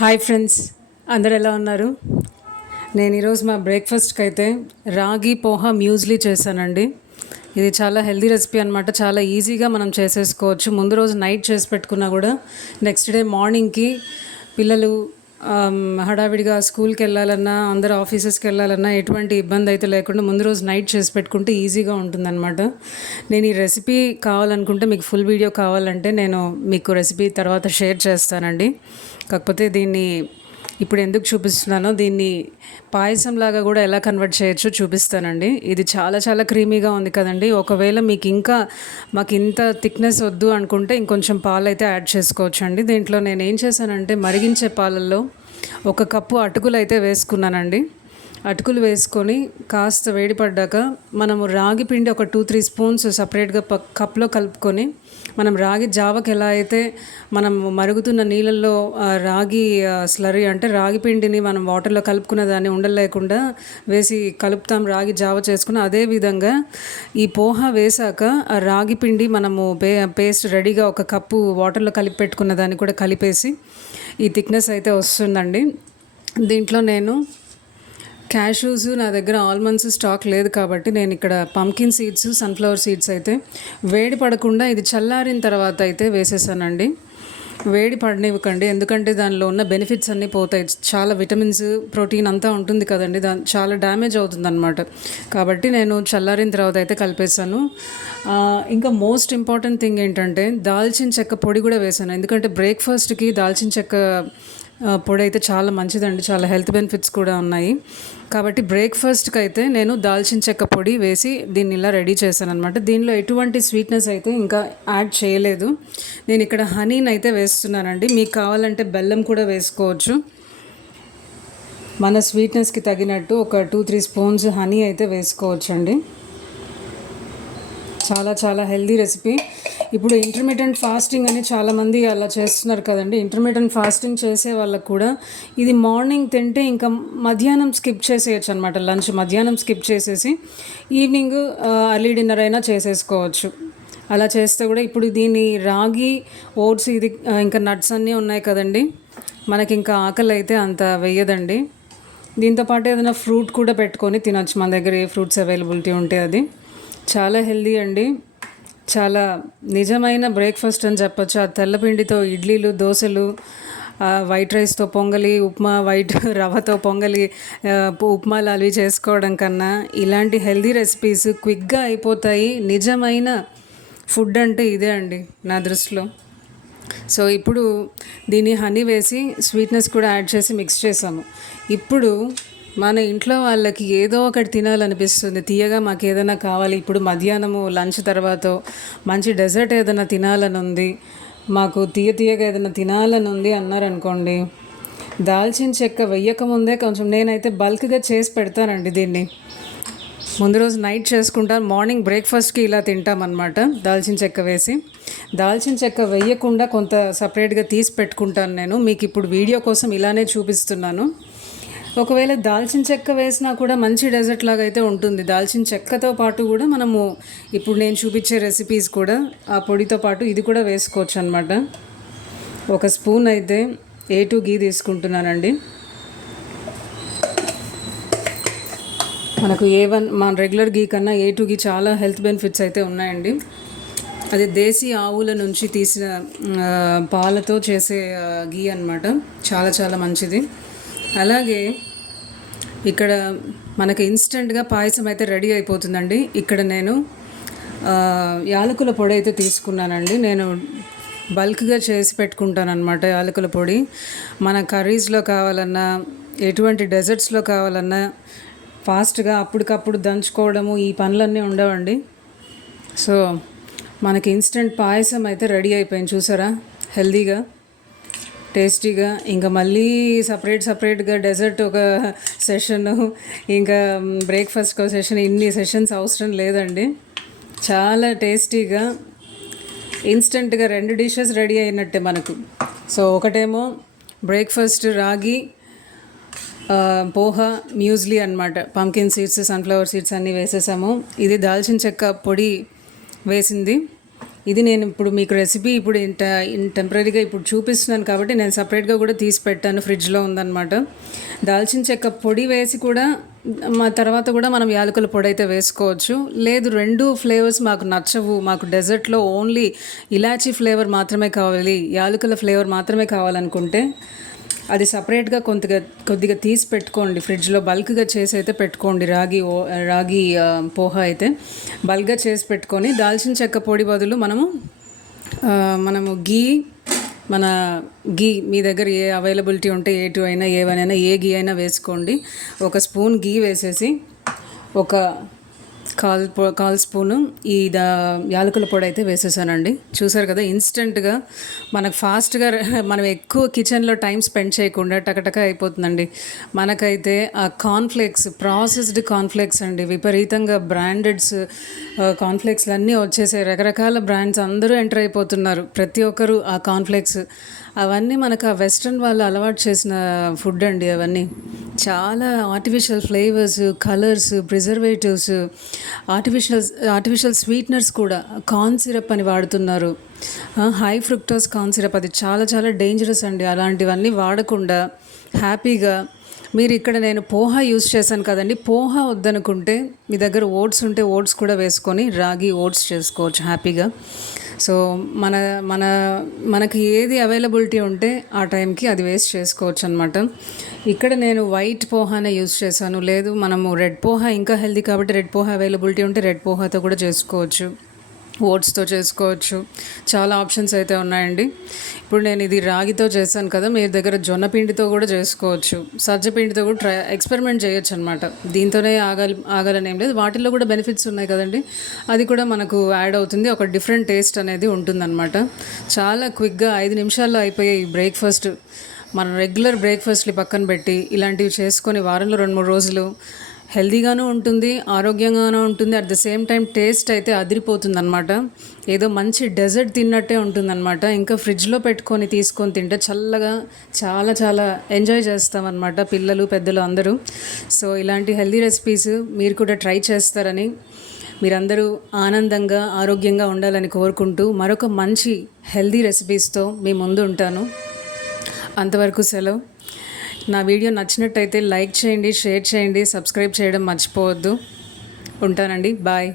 Hi friends, అందరు ఎలా ఉన్నారు? నేను ఈరోజు మా బ్రేక్ఫాస్ట్కి అయితే రాగి పోహా మ్యూజ్లీ చేశానండి. ఇది చాలా హెల్దీ రెసిపీ అనమాట. చాలా ఈజీగా మనం చేసేసుకోవచ్చు. ముందు రోజు నైట్ చేసి పెట్టుకున్నా కూడా నెక్స్ట్ డే మార్నింగ్కి పిల్లలు హడావిడిగా స్కూల్కి వెళ్ళాలన్నా, అందరు ఆఫీసెస్కి వెళ్ళాలన్నా ఎటువంటి ఇబ్బంది అయితే లేకుండా ముందు రోజు నైట్ చేసి పెట్టుకుంటే ఈజీగా ఉంటుందన్నమాట. నేను ఈ రెసిపీ కావాలనుకుంటే, మీకు ఫుల్ వీడియో కావాలంటే నేను మీకు రెసిపీ తర్వాత షేర్ చేస్తానండి. కాకపోతే దీన్ని ఇప్పుడు ఎందుకు చూపిస్తున్నానో, దీన్ని పాయసంలాగా కూడా ఎలా కన్వర్ట్ చేయొచ్చో చూపిస్తానండి. ఇది చాలా చాలా క్రీమీగా ఉంది కదండి. ఒకవేళ మీకు ఇంకా మాకు ఇంత థిక్నెస్ వద్దు అనుకుంటే ఇంకొంచెం పాలు అయితే యాడ్ చేసుకోవచ్చు అండి. దీంట్లో నేను ఏం చేశానంటే, మరిగించే పాలల్లో 1 కప్పు అటుకులు అయితే వేసుకున్నానండి. అటుకులు వేసుకొని కాస్త వేడిపడ్డాక మనము రాగి పిండి ఒక 2-3 స్పూన్స్ సపరేట్గా కప్లో కలుపుకొని, మనం రాగి జావకి ఎలా అయితే మనం మరుగుతున్న నీళ్ళల్లో రాగి స్లరీ అంటే రాగి పిండిని మనం వాటర్లో కలుపుకున్న దాన్ని ఉండలేకుండా వేసి కలుపుతాం, రాగి జావ చేసుకుని అదేవిధంగా ఈ పోహా వేసాక ఆ రాగి పిండి మనము పేస్ట్ రెడీగా 1 కప్పు వాటర్లో కలిపి పెట్టుకున్న దాన్ని కూడా కలిపేసి ఈ థిక్నెస్ అయితే వస్తుందండి. దీంట్లో నేను క్యాషూస్, నా దగ్గర ఆల్మండ్స్ స్టాక్ లేదు కాబట్టి నేను ఇక్కడ పంకిన్ సీడ్స్, సన్ఫ్లవర్ సీడ్స్ అయితే వేడి పడకుండా ఇది చల్లారిన తర్వాత అయితే వేసేసానండి. వేడి పడనివ్వకండి, ఎందుకంటే దానిలో ఉన్న బెనిఫిట్స్ అన్నీ పోతాయి. చాలా విటమిన్స్, ప్రోటీన్ అంతా ఉంటుంది కదండి, చాలా డ్యామేజ్ అవుతుంది అనమాట. కాబట్టి నేను చల్లారిన తర్వాత అయితే కలిపేసాను. ఇంకా మోస్ట్ ఇంపార్టెంట్ థింగ్ ఏంటంటే, దాల్చిన చెక్క పొడి కూడా వేసాను. ఎందుకంటే బ్రేక్ఫాస్ట్కి దాల్చిన చెక్క పొడి అయితే చాలా మంచిదండి, చాలా హెల్త్ బెనిఫిట్స్ కూడా ఉన్నాయి. కాబట్టి బ్రేక్ఫాస్ట్కి అయితే నేను దాల్చిన చెక్క పొడి వేసి దీన్ని ఇలా రెడీ చేశాను అనమాట. దీనిలో ఎటువంటి స్వీట్నెస్ అయితే ఇంకా యాడ్ చేయలేదు. నేను ఇక్కడ హనీని అయితే వేస్తున్నానండి. మీకు కావాలంటే బెల్లం కూడా వేసుకోవచ్చు. మన స్వీట్నెస్కి తగినట్టు ఒక 2-3 స్పూన్స్ హనీ అయితే వేసుకోవచ్చండి. చాలా చాలా హెల్దీ రెసిపీ. ఇప్పుడు ఇంటర్మీడియట్ ఫాస్టింగ్ అని చాలామంది అలా చేస్తున్నారు కదండి. ఇంటర్మీడియట్ ఫాస్టింగ్ చేసే వాళ్ళకు కూడా ఇది మార్నింగ్ తింటే ఇంకా మధ్యాహ్నం స్కిప్ చేసేయచ్చు అనమాట. లంచ్ మధ్యాహ్నం స్కిప్ చేసేసి ఈవినింగ్ అర్లీ డిన్నర్ అయినా చేసేసుకోవచ్చు. అలా చేస్తే కూడా ఇప్పుడు దీని రాగి, ఓట్స్, ఇది ఇంకా నట్స్ అన్నీ ఉన్నాయి కదండి, మనకి ఇంకా ఆకలి అయితే అంత వెయ్యదండి. దీంతోపాటు ఏదైనా ఫ్రూట్ కూడా పెట్టుకొని తినచ్చు. మన దగ్గర ఏ ఫ్రూట్స్ అవైలబిలిటీ ఉంటే అది. చాలా హెల్దీ అండి, చాలా నిజమైన బ్రేక్ఫాస్ట్ అని చెప్పొచ్చు. ఆ తెల్లపిండితో ఇడ్లీలు, దోశలు, వైట్ రైస్తో పొంగలి, ఉప్మా, వైట్ రవ్వతో పొంగలి, ఉప్మాలు అవి చేసుకోవడం కన్నా ఇలాంటి హెల్దీ రెసిపీస్ క్విక్గా అయిపోతాయి. నిజమైన ఫుడ్ అంటే ఇదే అండి నా దృష్టిలో. సో ఇప్పుడు దీన్ని హనీ వేసి స్వీట్నెస్ కూడా యాడ్ చేసి మిక్స్ చేసాము. ఇప్పుడు మన ఇంట్లో వాళ్ళకి ఏదో ఒకటి తినాలనిపిస్తుంది, తీయగా మాకు ఏదైనా కావాలి, ఇప్పుడు మధ్యాహ్నము లంచ్ తర్వాత మంచి డెజర్ట్ ఏదైనా తినాలని ఉంది, మాకు తీయగా ఏదైనా తినాలని ఉంది అన్నారనుకోండి, దాల్చిన చెక్క వెయ్యకముందే కొంచెం నేనైతే బల్క్గా చేసి పెడతానండి. దీన్ని ముందు రోజు నైట్ చేసుకుంటాను, మార్నింగ్ బ్రేక్ఫాస్ట్కి ఇలా తింటామన్నమాట. దాల్చిన చెక్క వేసి, దాల్చిన చెక్క వేయకుండా కొంత సపరేట్గా తీసి పెట్టుకుంటాను నేను. మీకు ఇప్పుడు వీడియో కోసం ఇలానే చూపిస్తున్నాను. ఒకవేళ దాల్చిన చెక్క వేసినా కూడా మంచి డెజర్ట్ లాగా అయితే ఉంటుంది. దాల్చిన చెక్కతో పాటు కూడా మనము ఇప్పుడు నేను చూపించే రెసిపీస్ కూడా ఆ పొడితో పాటు ఇది కూడా వేసుకోవచ్చు అనమాట. 1 స్పూన్ అయితే A2 గీ తీసుకుంటున్నానండి. మనకు A1 మన రెగ్యులర్ గీ కన్నా A2 గీ చాలా హెల్త్ బెనిఫిట్స్ అయితే ఉన్నాయండి. అది దేశీ ఆవుల నుంచి తీసిన పాలతో చేసే గీ అనమాట. చాలా చాలా మంచిది. అలాగే ఇక్కడ మనకి ఇన్స్టెంట్గా పాయసం అయితే రెడీ అయిపోతుందండి. ఇక్కడ నేను యాలకుల పొడి అయితే తీసుకున్నానండి. నేను బల్క్గా చేసి పెట్టుకుంటాను అనమాట యాలకుల పొడి. మన కర్రీస్లో కావాలన్నా, ఎటువంటి డెజర్ట్స్లో కావాలన్నా ఫాస్ట్గా అప్పటికప్పుడు దంచుకోవడము, ఈ పనులన్నీ ఉండవండి. సో మనకి ఇన్స్టెంట్ పాయసం అయితే రెడీ అయిపోయింది, చూసారా, హెల్దీగా, టేస్టీగా. ఇంకా మళ్ళీ సపరేట్గా డెజర్ట్ ఒక సెషన్, ఇంకా బ్రేక్ఫాస్ట్కి ఒక సెషన్, ఇన్ని సెషన్స్ అవసరం లేదండి. చాలా టేస్టీగా ఇన్స్టెంట్గా 2 డిషెస్ రెడీ అయినట్టే మనకు. సో ఒకటేమో బ్రేక్ఫాస్ట్ రాగి పోహా మ్యూజ్లీ అనమాట. పంకిన్ సీడ్స్, సన్ఫ్లవర్ సీడ్స్ అన్నీ వేసేసాము. ఇది దాల్చిన చెక్క పొడి వేసింది. ఇది నేను ఇప్పుడు మీకు రెసిపీ ఇప్పుడు టెంపరీగా ఇప్పుడు చూపిస్తున్నాను కాబట్టి నేను సపరేట్గా కూడా తీసి పెట్టాను, ఫ్రిడ్జ్లో ఉందన్నమాట. దాల్చిన చెక్క పొడి వేసి కూడా మా తర్వాత కూడా మనం యాలకుల పొడి అయితే వేసుకోవచ్చు. లేదు, రెండు ఫ్లేవర్స్ మాకు నచ్చవు, మాకు డెజర్ట్లో ఓన్లీ ఇలాచీ ఫ్లేవర్ మాత్రమే కావాలి, యాలకుల ఫ్లేవర్ మాత్రమే కావాలనుకుంటే అది సపరేట్గా కొద్దిగా తీసి పెట్టుకోండి, ఫ్రిడ్జ్లో బల్క్గా చేసి అయితే పెట్టుకోండి. రాగి పోహా అయితే బల్క్గా చేసి పెట్టుకొని దాల్చిన చెక్క పొడి బదులు మనము మన గీ మీ దగ్గర ఏ అవైలబిలిటీ ఉంటే A2 అయినా A1 అయినా ఏ గీ అయినా వేసుకోండి. ఒక స్పూన్ గీ వేసేసి ఒక కాల్ స్పూను యాలకుల పొడి అయితే వేసేసానండి. చూసారు కదా, ఇన్స్టెంట్గా మనకు ఫాస్ట్గా మనం ఎక్కువ కిచెన్లో టైం స్పెండ్ చేయకుండా టకటక అయిపోతుందండి. మనకైతే ఆ కార్న్ఫ్లేక్స్, ప్రాసెస్డ్ కార్న్ఫ్లేక్స్ అండి, విపరీతంగా బ్రాండెడ్స్ కార్న్ఫ్లేక్స్లు అన్నీ వచ్చేసాయి. రకరకాల బ్రాండ్స్ అందరూ ఎంటర్ అయిపోతున్నారు, ప్రతి ఒక్కరు ఆ కార్న్ఫ్లేక్స్. అవన్నీ మనకు ఆ వెస్ట్రన్ వాళ్ళు అలవాటు చేసిన ఫుడ్ అండి. అవన్నీ చాలా artificial flavours, colours, preservatives, artificial sweeteners కూడా. కార్న్ సిరప్ అని వాడుతున్నారు, హై ఫ్రుక్టోస్ కార్న్ సిరప్. అది చాలా చాలా డేంజరస్ అండి. అలాంటివన్నీ వాడకుండా హ్యాపీగా మీరు ఇక్కడ నేను పోహా యూస్ చేశాను కదండి, పోహా వద్దనుకుంటే మీ దగ్గర ఓట్స్ ఉంటే ఓట్స్ కూడా వేసుకొని రాగి ఓట్స్ చేసుకోవచ్చు హ్యాపీగా. సో మనకి ఏది అవైలబిలిటీ ఉంటే ఆ టైంకి అది వేస్ట్ చేసుకోవచ్చు అనమాట. ఇక్కడ నేను వైట్ పోహానే యూస్ చేశాను. లేదు, మనము రెడ్ పోహా ఇంకా హెల్దీ కాబట్టి రెడ్ పోహా అవైలబిలిటీ ఉంటే రెడ్ పోహాతో కూడా చేసుకోవచ్చు, ఓట్స్తో చేసుకోవచ్చు. చాలా ఆప్షన్స్ అయితే ఉన్నాయండి. ఇప్పుడు నేను ఇది రాగితో చేశాను కదా, మీ దగ్గర జొన్న పిండితో కూడా చేసుకోవచ్చు, సజ్జ పిండితో కూడా ఎక్స్పెరిమెంట్ చేయొచ్చు అనమాట. దీంతోనే ఆగాలని ఏం లేదు, వాటిల్లో కూడా బెనిఫిట్స్ ఉన్నాయి కదండి. అది కూడా మనకు యాడ్ అవుతుంది, ఒక డిఫరెంట్ టేస్ట్ అనేది ఉంటుందన్నమాట. చాలా క్విక్గా 5 నిమిషాల్లో అయిపోయే ఈ బ్రేక్ఫాస్ట్, మనం రెగ్యులర్ బ్రేక్ఫాస్ట్ని పక్కన పెట్టి ఇలాంటివి చేసుకొని వారంలో 2-3 రోజులు హెల్దీగాను ఉంటుంది, ఆరోగ్యంగానూ ఉంటుంది. At the same time taste అయితే అదిరిపోతుంది అనమాట. ఏదో మంచి డెజర్ట్ తిన్నట్టే ఉంటుందన్నమాట. ఇంకా ఫ్రిడ్జ్లో పెట్టుకొని తీసుకొని తింటే చల్లగా చాలా చాలా ఎంజాయ్ చేస్తామన్నమాట, పిల్లలు పెద్దలు అందరూ. సో ఇలాంటి హెల్దీ రెసిపీస్ మీరు కూడా ట్రై చేస్తారని, మీరందరూ ఆనందంగా ఆరోగ్యంగా ఉండాలని కోరుకుంటూ మరొక మంచి హెల్దీ రెసిపీస్తో మీ ముందు ఉంటాను. అంతవరకు సెలవు. నా వీడియో నచ్చినట్టయితే లైక్ చేయండి, షేర్ చేయండి, సబ్స్క్రైబ్ చేయడం మర్చిపోవద్దు. ఉంటానండి, బాయ్.